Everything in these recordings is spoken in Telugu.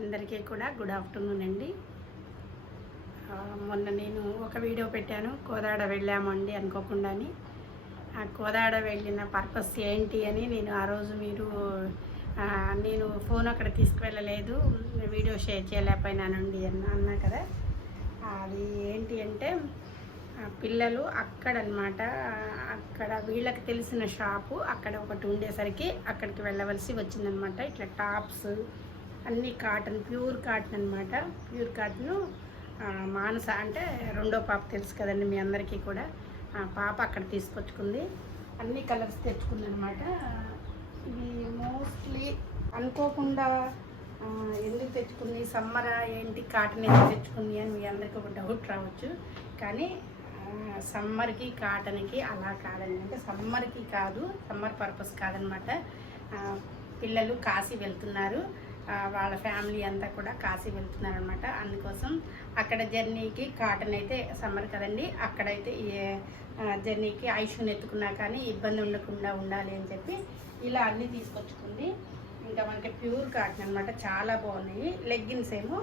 అందరికీ కూడా గుడ్ ఆఫ్టర్నూన్ అండి. మొన్న నేను ఒక వీడియో పెట్టాను, కోదాడ వెళ్ళామండి అనుకోకుండాని. ఆ కోదాడ వెళ్ళిన పర్పస్ ఏంటి అని నేను ఆ రోజు నేను ఫోన్ అక్కడ తీసుకువెళ్ళలేదు, వీడియో షేర్ చేయలేకపోయినానండి అన్నా కదా. అది ఏంటి అంటే పిల్లలు అక్కడనమాట, అక్కడ వీళ్ళకి తెలిసిన షాపు అక్కడ ఒకటి ఉండేసరికి అక్కడికి వెళ్ళవలసి వచ్చిందనమాట. ఇట్లా టాప్స్ అన్నీ కాటన్, ప్యూర్ కాటన్ అనమాట. ప్యూర్ కాటను మానస అంటే రెండో పాప తెలుసు కదండి మీ అందరికీ కూడా. పాప అక్కడ తీసుకొచ్చుకుంది, అన్ని కలర్స్ తెచ్చుకుంది అనమాట. ఇది మోస్ట్లీ అనుకోకుండా ఎందుకు తెచ్చుకుంది, సమ్మర్ ఏంటి కాటన్ ఎందుకు తెచ్చుకుంది అని మీ అందరికీ ఒక డౌట్ రావచ్చు. కానీ సమ్మర్కి కాటన్కి అలా కాదండి, అంటే సమ్మర్కి కాదు, సమ్మర్ పర్పస్ కాదనమాట. పిల్లలు కాశీ వెళ్తున్నారు, వాళ్ళ ఫ్యామిలీ అంతా కూడా కాశీ వెళ్తున్నారు అనమాట. అందుకోసం అక్కడ జర్నీకి కాటన్ అయితే సమ్మర్ కదండి, అక్కడైతే జర్నీకి ఐషుని ఎత్తుకున్నా కానీ ఇబ్బంది ఉండకుండా ఉండాలి అని చెప్పి ఇలా అన్నీ తీసుకొచ్చుకుంది. ఇంకా మనకి ప్యూర్ కాటన్ అనమాట, చాలా బాగున్నాయి. లెగ్గిన్స్ ఏమో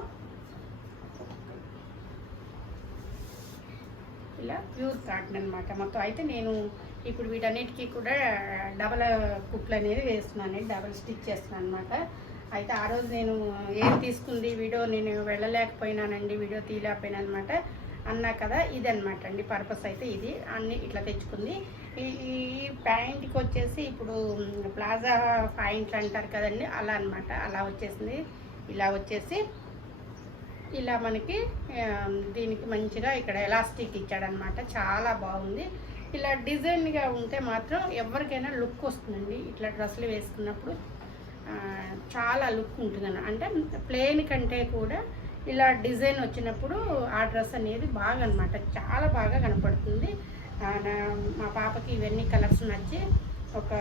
ఇలా ప్యూర్ కాటన్ అనమాట మొత్తం. అయితే నేను ఇప్పుడు వీటన్నిటికీ కూడా డబల్ కుట్లు అనేది వేస్తున్నాను, డబల్ స్టిచ్ చేస్తున్నాను అనమాట. అయితే ఆ రోజు నేను ఏం తీసుకుంది వీడియో నేను వెళ్ళలేకపోయినానండి, వీడియో తీయలేకపోయినా అనమాట అన్నా కదా. ఇది అనమాట అండి పర్పస్. అయితే ఇది అన్ని ఇట్లా తెచ్చుకుంది. ఈ ప్యాంట్కి వచ్చేసి ఇప్పుడు ప్లాజా ప్యాంట్లు అంటారు కదండి, అలా అనమాట. అలా వచ్చేసింది, ఇలా వచ్చేసి ఇలా మనకి దీనికి మంచిగా ఇక్కడ ఎలాస్టిక్ ఇచ్చాడనమాట, చాలా బాగుంది. ఇలా డిజైన్గా ఉంటే మాత్రం ఎవరికైనా లుక్ వస్తుందండి. ఇట్లా డ్రెస్సులు వేసుకున్నప్పుడు చాలా లుక్ ఉంటుందన్న, అంటే ప్లెయిన్ కంటే కూడా ఇలా డిజైన్ వచ్చినప్పుడు ఆ డ్రెస్ అనేది బాగా అనమాట, చాలా బాగా కనపడుతుంది. మా పాపకి ఇవన్నీ కలర్స్ నచ్చి ఒక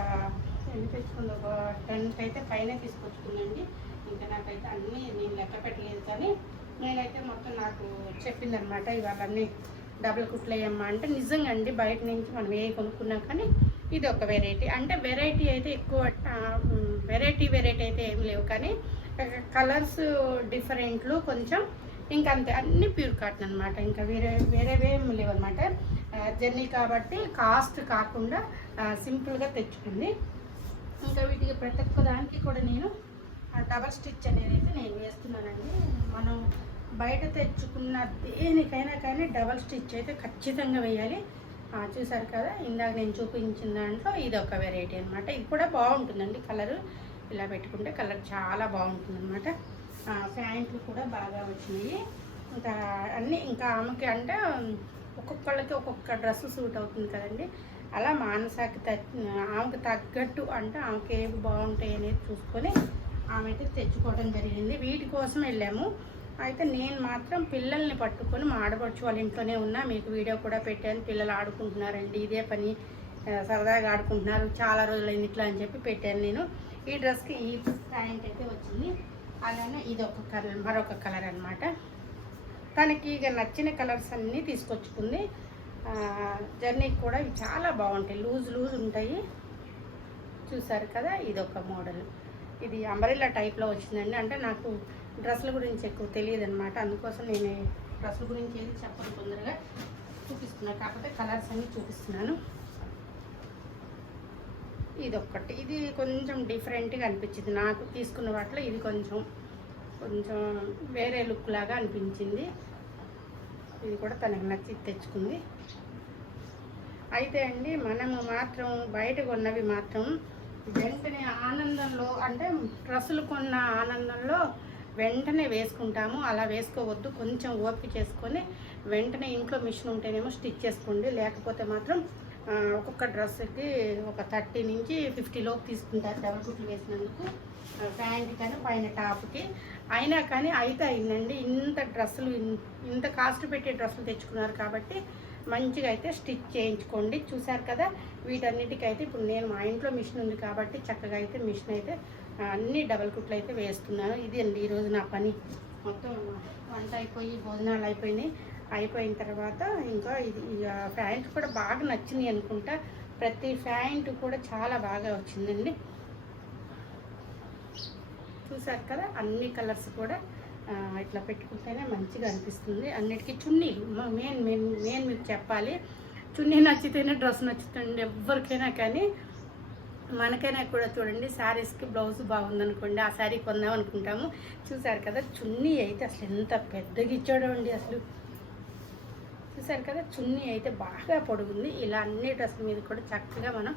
ఎన్ని తెచ్చుకుంది, ఒక 10 అయితే పైన తీసుకొచ్చుకుందండి. ఇంకా నాకైతే అన్నీ నేను లెక్క పెట్టలేదు, కానీ నేనైతే మొత్తం నాకు చెప్పిందనమాట ఇవాళ అన్నీ డబుల్ కుట్లు వేయమ్మా అంటే. నిజంగా అండి బయట నుంచి మనం ఏ కొనుక్కున్నా కానీ ఇది ఒక వెరైటీ, అంటే వెరైటీ అయితే ఎక్కువ వెరైటీ అయితే ఏం లేవు, కానీ కలర్స్ డిఫరెంట్లు కొంచెం ఇంకంతే. అన్నీ ప్యూర్ కాటన్ అనమాట, ఇంకా వేరేవేం లేవు అనమాట. జర్నీ కాబట్టి కాస్ట్ కాకుండా సింపుల్గా తెచ్చుకుంది. ఇంకా వీటికి ప్రతి ఒక్క దానికి కూడా నేను డబల్ స్టిచ్ అనేది అయితే నేను వేస్తున్నానండి. మనం బయట తెచ్చుకున్న దేనికైనా కానీ డబల్ స్టిచ్ అయితే ఖచ్చితంగా వేయాలి. చూసారు కదా ఇందాక నేను చూపించిన దాంట్లో ఇది ఒక వెరైటీ అనమాట. ఇది కూడా బాగుంటుందండి, కలరు ఇలా పెట్టుకుంటే కలర్ చాలా బాగుంటుంది అనమాట. ప్యాంట్లు కూడా బాగా వచ్చినాయి. ఇంకా అన్నీ ఇంకా ఆమెకి అంటే ఒక్కొక్కళ్ళకి ఒక్కొక్క డ్రెస్ సూట్ అవుతుంది కదండి. అలా మానసాకి ఆమెకు తగ్గట్టు అంటే ఆమెకి ఏవి బాగుంటాయి అనేది చూసుకొని ఆమె అయితే తెచ్చుకోవడం జరిగింది. వీటి కోసం వెళ్ళాము. అయితే నేను మాత్రం పిల్లల్ని పట్టుకొని మా ఆడపడుచు వాళ్ళ ఇంట్లోనే ఉన్నా, మీకు వీడియో కూడా పెట్టాను. పిల్లలు ఆడుకుంటున్నారండి, ఇదే పని సరదాగా ఆడుకుంటున్నారు, చాలా రోజులైంది ఇట్లా అని చెప్పి పెట్టాను నేను. ఈ డ్రెస్కి ఈ ప్యాంట్ అయితే వచ్చింది. అలానే ఇది ఒక కలర్, మరొక కలర్ అనమాట. తనకి ఇక నచ్చిన కలర్స్ అన్నీ తీసుకొచ్చుకుంది. జర్నీకి కూడా ఇవి చాలా బాగుంటాయి, లూజ్ ఉంటాయి. చూసారు కదా, ఇది ఒక మోడల్. ఇది అంబ్రెల్లా టైప్లో వచ్చిందండి. అంటే నాకు డ్రెస్సుల గురించి ఎక్కువ తెలియదు అనమాట, అందుకోసం నేను డ్రెస్సుల గురించి ఏది చెప్పను, తొందరగా చూపిస్తున్నాను. కాకపోతే కలర్స్ అన్నీ చూపిస్తున్నాను. ఇది ఒక్కటి, ఇది కొంచెం డిఫరెంట్గా అనిపించింది నాకు తీసుకున్న వాటిలో. ఇది కొంచెం వేరే లుక్ లాగా అనిపించింది. ఇది కూడా తనకు నచ్చి తెచ్చుకుంది. అయితే అండి మనము మాత్రం బయట కొన్నవి మాత్రం వెంటనే ఆనందంలో, అంటే డ్రెస్సులు కొన్న ఆనందంలో వెంటనే వేసుకుంటాము, అలా వేసుకోవద్దు. కొంచెం ఓపిక చేసుకొని వెంటనే ఇంట్లో మిషన్ ఉంటేనేమో స్టిచ్ చేసుకోండి, లేకపోతే మాత్రం ఒక్కొక్క డ్రెస్కి ఒక 30 నుంచి 50 లోపు తీసుకుంటారు డబల్ కుట్లు వేసినందుకు. ప్యాంట్ కానీ పైన టాప్కి అయినా కానీ అయితే అయిందండి. ఇంత డ్రెస్సులు ఇంత కాస్ట్ పెట్టి డ్రెస్సులు తెచ్చుకున్నారు కాబట్టి మంచిగా అయితే స్టిచ్ చేయించుకోండి. చూసారు కదా, వీటన్నిటికైతే ఇప్పుడు నేను మా ఇంట్లో మిషన్ ఉంది కాబట్టి చక్కగా అయితే మిషన్ అయితే అన్ని డబల్ కుట్లు అయితే వేస్తున్నాను. ఇది అండి ఈరోజు నా పని. మొత్తం వంట అయిపోయి భోజనాలు అయిపోయిన తర్వాత ఇంకా ఇది ప్యాంట్ కూడా బాగా నచ్చింది అనుకుంటా. ప్రతి ప్యాంటు కూడా చాలా బాగా వచ్చిందండి. చూసారు కదా, అన్ని కలర్స్ కూడా ఇట్లా పెట్టుకుంటేనే మంచిగా అనిపిస్తుంది. అన్నిటికీ చున్నీలు మెయిన్ మీకు చెప్పాలి, చున్నీ నచ్చితేనే డ్రెస్ నచ్చుతుంది ఎవరికైనా. కానీ మనకైనా కూడా చూడండి, శారీస్కి బ్లౌజ్ బాగుందనుకోండి, ఆ శారీ కొందాం అనుకుంటాము. చూసారు కదా, చున్నీ అయితే అసలు ఎంత పెద్దగా ఇచ్చాడో అండి. అసలు చూసారు కదా, చున్నీ అయితే బాగా పొడుగుంది. ఇలా అన్ని డ్రెస్ల మీద కూడా చక్కగా మనం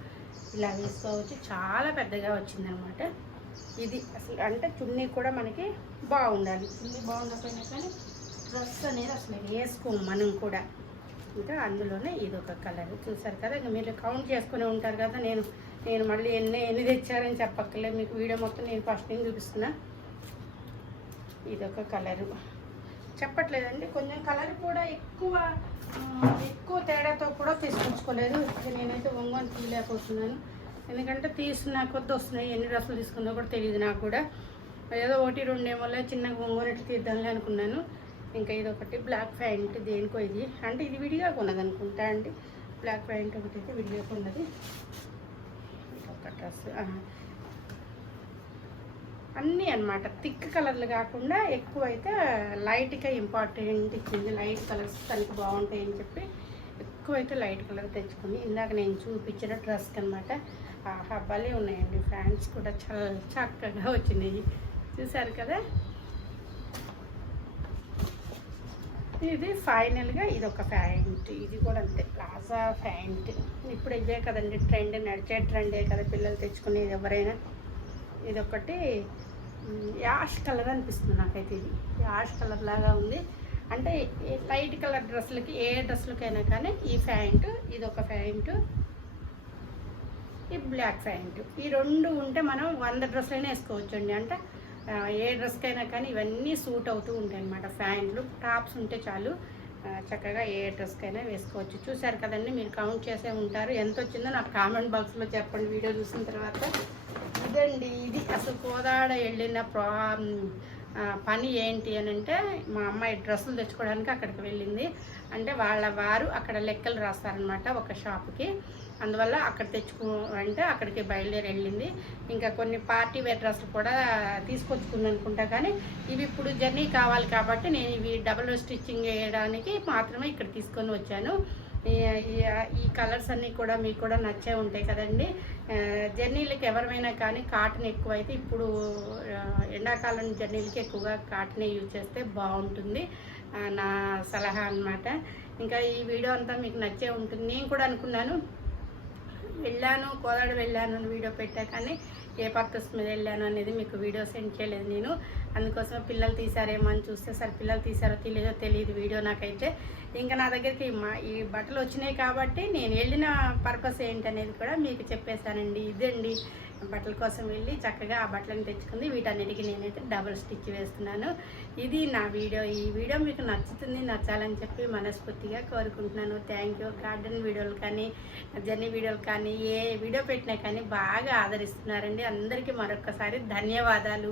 ఇలా వేసుకోవచ్చు. చాలా పెద్దగా వచ్చిందనమాట. ఇది అసలు అంటే చున్నీ కూడా మనకి బాగుండాలి. చున్నీ బాగుండకపోయినా కానీ డ్రెస్ అనేది అసలు వేసుకోము మనం కూడా. ఇంకా అందులోనే ఇది ఒక కలర్. చూసారు కదా, ఇంకా మీరు కౌంట్ చేసుకునే ఉంటారు కదా. నేను మళ్ళీ ఎన్ని తెచ్చారని చెప్పక్కర్లేదు, మీకు వీడియో మొత్తం నేను ఫస్ట్ నుంచి చూపిస్తున్నా. ఇదొక కలరు చెప్పట్లేదండి. కొంచెం కలర్ కూడా ఎక్కువ తేడాతో కూడా తీసుకొచ్చుకోలేదు. నేనైతే ఒంగోని తీయలేకపోతున్నాను, ఎందుకంటే తీసుకున్నా కొద్ది వస్తున్నాయి. ఎన్ని డ్రెస్సులు తీసుకుందో కూడా తెలియదు నాకు కూడా. ఏదో 1-2 ఏమో చిన్నగా ఒంగోని తీద్దాంలే అనుకున్నాను. ఇంకా ఇది ఒకటి బ్లాక్ ప్యాంట్, దేనికో ఇది అంటే ఇది విడిగా కొన్నది అనుకుంటా అండి. బ్లాక్ ప్యాంట్ ఒకటి అయితే విడిగా కొన్నది. ఒక డ్రెస్ అన్నీ అనమాట. థిక్ కలర్లు కాకుండా ఎక్కువ అయితే లైట్గా ఇంపార్టెంట్ ఇచ్చింది. లైట్ కలర్స్ తనకి బాగుంటాయని చెప్పి ఎక్కువైతే లైట్ కలర్ తెచ్చుకుంది. ఇందాక నేను చూపించిన డ్రెస్కి అనమాట. భలే ఉన్నాయండి. ఫ్యాన్స్ కూడా చాలా చక్కగా వచ్చినాయి. చూసారు కదా, ఇది ఫైనల్గా ఇది ఒక ప్యాంట్. ఇది కూడా అంతే, ప్లాజా ప్యాంట్. ఇప్పుడు ఇదే కదండి ట్రెండ్, నడిచే ట్రెండే కదా పిల్లలు తెచ్చుకునేది ఎవరైనా. ఇది ఒకటి యాష్ కలర్ అనిపిస్తుంది నాకైతే. ఇది యాష్ కలర్ లాగా ఉంది. అంటే లైట్ కలర్ డ్రెస్సులకి, ఏ డ్రెస్సులకైనా కానీ ఈ ప్యాంటు, ఇది ఒక ప్యాంటు, ఈ బ్లాక్ ప్యాంటు, ఈ 2 ఉంటే మనం 100 డ్రెస్సులైనా వేసుకోవచ్చు అండి. అంటే ఏ డ్రెస్కైనా కానీ ఇవన్నీ సూట్ అవుతూ ఉంటాయి అన్నమాట. ప్యాంట్లు, టాప్స్ ఉంటే చాలు, చక్కగా ఏ డ్రెస్కైనా వేసుకోవచ్చు. చూసారు కదండి, మీరు కౌంట్ చేసే ఉంటారు. ఎంత వచ్చిందో నాకు కామెంట్ బాక్స్లో చెప్పండి వీడియో చూసిన తర్వాత. ఇదండి, ఇది అసలు కోదాడ వెళ్ళిన పని ఏంటి అని అంటే, మా అమ్మాయి డ్రెస్సులు తెచ్చుకోవడానికి అక్కడికి వెళ్ళింది. అంటే వాళ్ళ వారు అక్కడ లెక్కలు రాస్తారనమాట ఒక షాప్కి. అందువల్ల అక్కడ అంటే అక్కడికి బయలుదేరి వెళ్ళింది. ఇంకా కొన్ని పార్టీ వేర్ డ్రెస్సులు కూడా తీసుకొచ్చుకుంది అనుకుంటా. కానీ ఇవి ఇప్పుడు జర్నీ కావాలి కాబట్టి నేను ఇవి డబుల్ స్టిచ్చింగ్ వేయడానికి మాత్రమే ఇక్కడ తీసుకొని వచ్చాను. ఈ కలర్స్ అన్నీ కూడా మీకు కూడా నచ్చే ఉంటాయి కదండి. జర్నీలకి ఎవరైనా కానీ కాటన్ ఎక్కువైతే, ఇప్పుడు ఎండాకాలం జర్నీలకి ఎక్కువగా కాటనే యూజ్ చేస్తే బాగుంటుంది నా సలహా అన్నమాట. ఇంకా ఈ వీడియో అంతా మీకు నచ్చే ఉంటుంది. నేను కూడా అనుకున్నాను, కోదాడ వెళ్ళాను వీడియో పెట్టా, కానీ ఏ పర్పస్ మీద వెళ్ళాను అనేది మీకు వీడియో సెండ్ చేయలేదు నేను. అందుకోసం పిల్లలు తీసారేమో అని చూస్తే, సరే పిల్లలు తీసారో తెలియదు వీడియో నాకైతే. ఇంకా నా దగ్గరికి ఈ బట్టలు వచ్చినాయి కాబట్టి నేను వెళ్ళిన పర్పస్ ఏంటనేది కూడా మీకు చెప్పేశానండి. ఇదండి, బట్టల కోసం వెళ్ళి చక్కగా ఆ బట్టలను తెచ్చుకుంది. వీటన్నిటికీ నేనైతే డబుల్ స్టిచ్ వేస్తున్నాను. ఇది నా వీడియో. ఈ వీడియో మీకు నచ్చాలని చెప్పి మనస్ఫూర్తిగా కోరుకుంటున్నాను. Thank you. గార్డెన్ వీడియోలు కానీ, జర్నీ వీడియోలు కానీ, ఏ వీడియో పెట్టినా కానీ బాగా ఆదరిస్తున్నారండి. అందరికీ మరొక్కసారి ధన్యవాదాలు.